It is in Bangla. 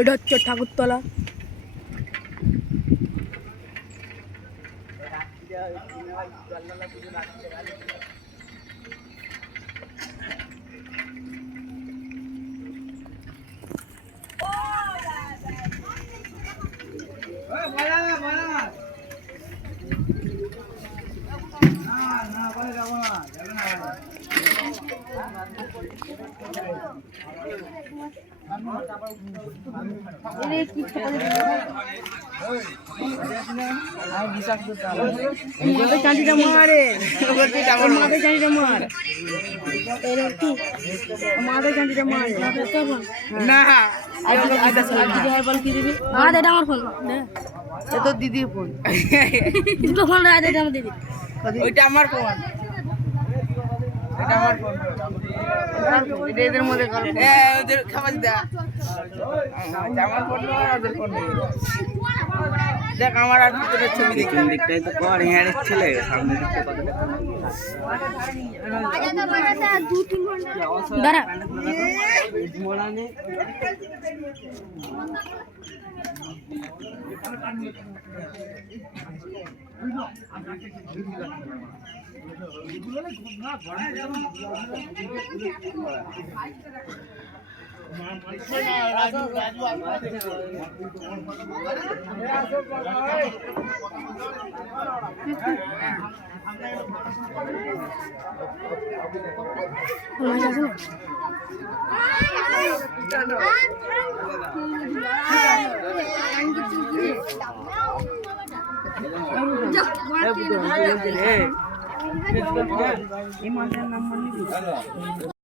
এটা হচ্ছে ঠাকুরতলা। চাঁদিটা মারে মাথায় চাঁদিটা মার মাথায় চাঁদিটা মার না কি দিবি? এটা আমার ফোন, তো দিদির ফোন, দুটো ফোন রাখা আমার দিদি, ওইটা আমার ফোন, এটা আমার ফোন, এদের মধ্যে ওদের খাবার দেয় আমার ফোন ওদের ফোন দেখ আমার আর ভিতরে ছবি দেখি দিকটাই তো কর হ্যাঁ ছেলে সামনে দিকটা দাঁড়া এই মাসের নাম্বার নিবি।